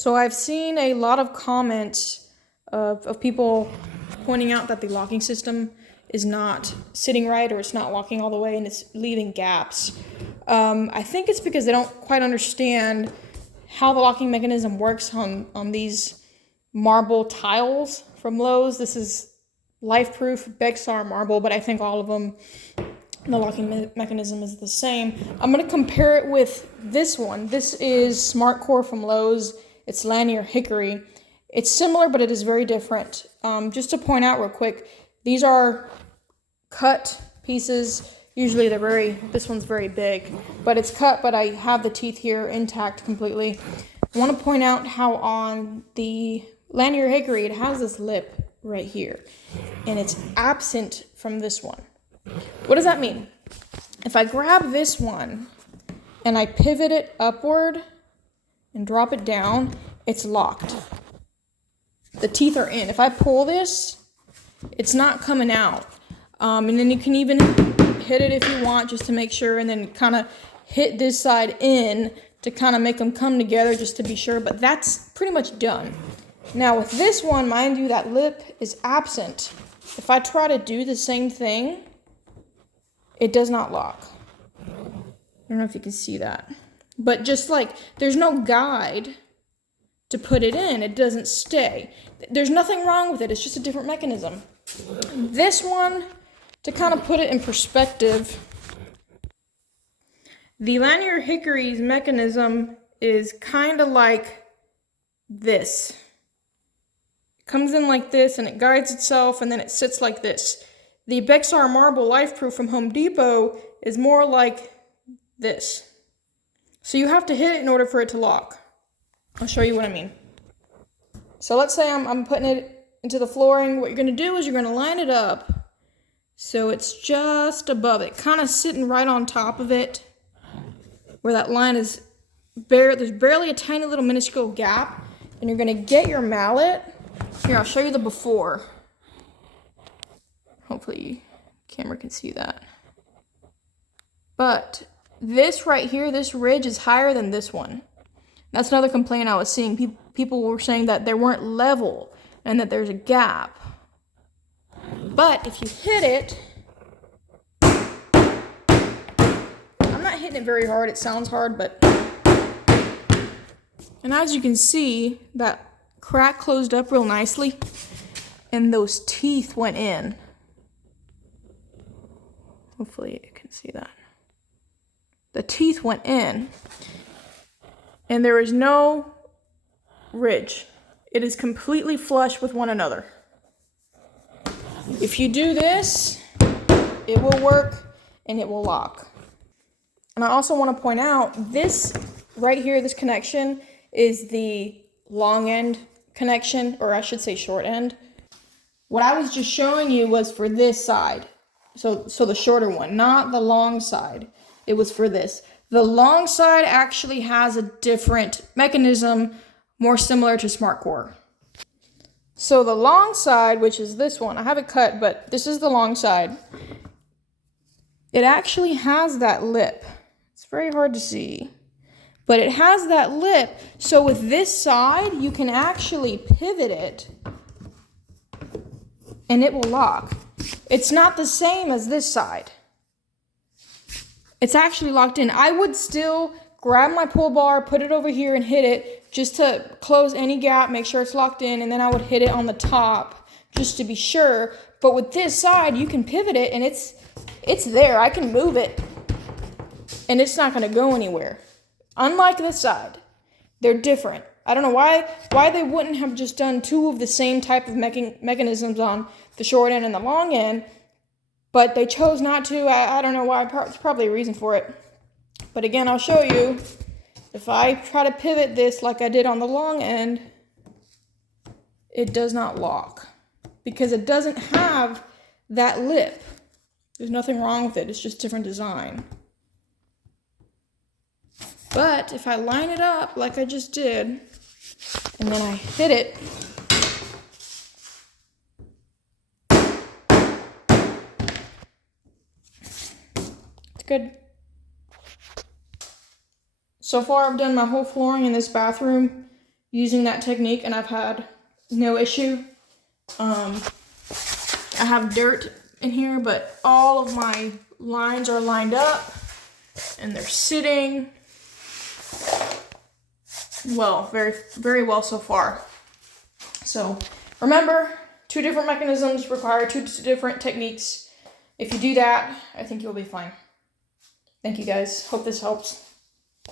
So I've seen a lot of comments of people pointing out that the locking system is not sitting right, or it's not locking all the way and it's leaving gaps. I think it's because they don't quite understand how the locking mechanism works on these marble tiles from Lowe's. This is lifeproof Bexar marble, but I think all of them, the locking mechanism is the same. I'm going to compare it with this one. This is SmartCore from Lowe's. It's lanyard hickory. It's similar, but it is very different. Just to point out real quick, these are cut pieces. Usually this one's very big, but it's cut, but I have the teeth here intact completely. I want to point out how on the lanyard hickory, it has this lip right here, and it's absent from this one. What does that mean? If I grab this one and I pivot it upward and drop it down, it's locked. The teeth are in. If I pull this, it's not coming out. And then you can even hit it if you want, just to make sure, and then kind of hit this side in to kind of make them come together just to be sure, but that's pretty much done. Now with this one, mind you, that lip is absent. If I try to do the same thing, it does not lock. I don't know if you can see that. But just like, there's no guide to put it in, it doesn't stay. There's nothing wrong with it, it's just a different mechanism. This one, to kind of put it in perspective, the lanyard hickory's mechanism is kind of like this. It comes in like this and it guides itself and then it sits like this. The Bexar Marble Lifeproof from Home Depot is more like this. So you have to hit it in order for it to lock. I'll show you what I mean. So let's say I'm putting it into the flooring. What you're going to do is you're going to line it up so it's just above it, kind of sitting right on top of it, where that line is bare. There's barely a tiny little minuscule gap, and you're going to get your mallet. Here, I'll show you the before. Hopefully the camera can see that. But this right here, this ridge is higher than this one. That's another complaint I was seeing. People were saying that they weren't level and that there's a gap. But if you hit it, I'm not hitting it very hard. It sounds hard, but... And as you can see, that crack closed up real nicely, and those teeth went in. Hopefully you can see that. The teeth went in, and there is no ridge. It is completely flush with one another. If you do this, it will work and it will lock. And I also want to point out, this right here, this connection is the long end connection, or I should say short end. What I was just showing you was for this side. So the shorter one, not the long side. It was for this. The long side actually has a different mechanism, more similar to SmartCore. So the long side, which is this one, I have it cut, but this is the long side. It actually has that lip. It's very hard to see, but it has that lip. So with this side, you can actually pivot it and it will lock. It's not the same as this side. It's actually locked in. I would still grab my pull bar, put it over here and hit it just to close any gap, make sure it's locked in, and then I would hit it on the top just to be sure. But with this side, you can pivot it and it's there. I can move it and it's not going to go anywhere. Unlike this side, they're different. I don't know why they wouldn't have just done two of the same type of mechanisms on the short end and the long end, but they chose not to. I don't know why. There's probably a reason for it. But again, I'll show you. If I try to pivot this like I did on the long end, it does not lock because it doesn't have that lip. There's nothing wrong with it. It's just different design. But if I line it up like I just did, and then I hit it, it's good. So far I've done my whole flooring in this bathroom, using that technique, and I've had no issue. I have dirt in here, but all of my lines are lined up and they're sitting well, very, very well so far. So remember, 2 different mechanisms require 2 different techniques. If you do that, I think you'll be fine. Thank you guys. Hope this helps.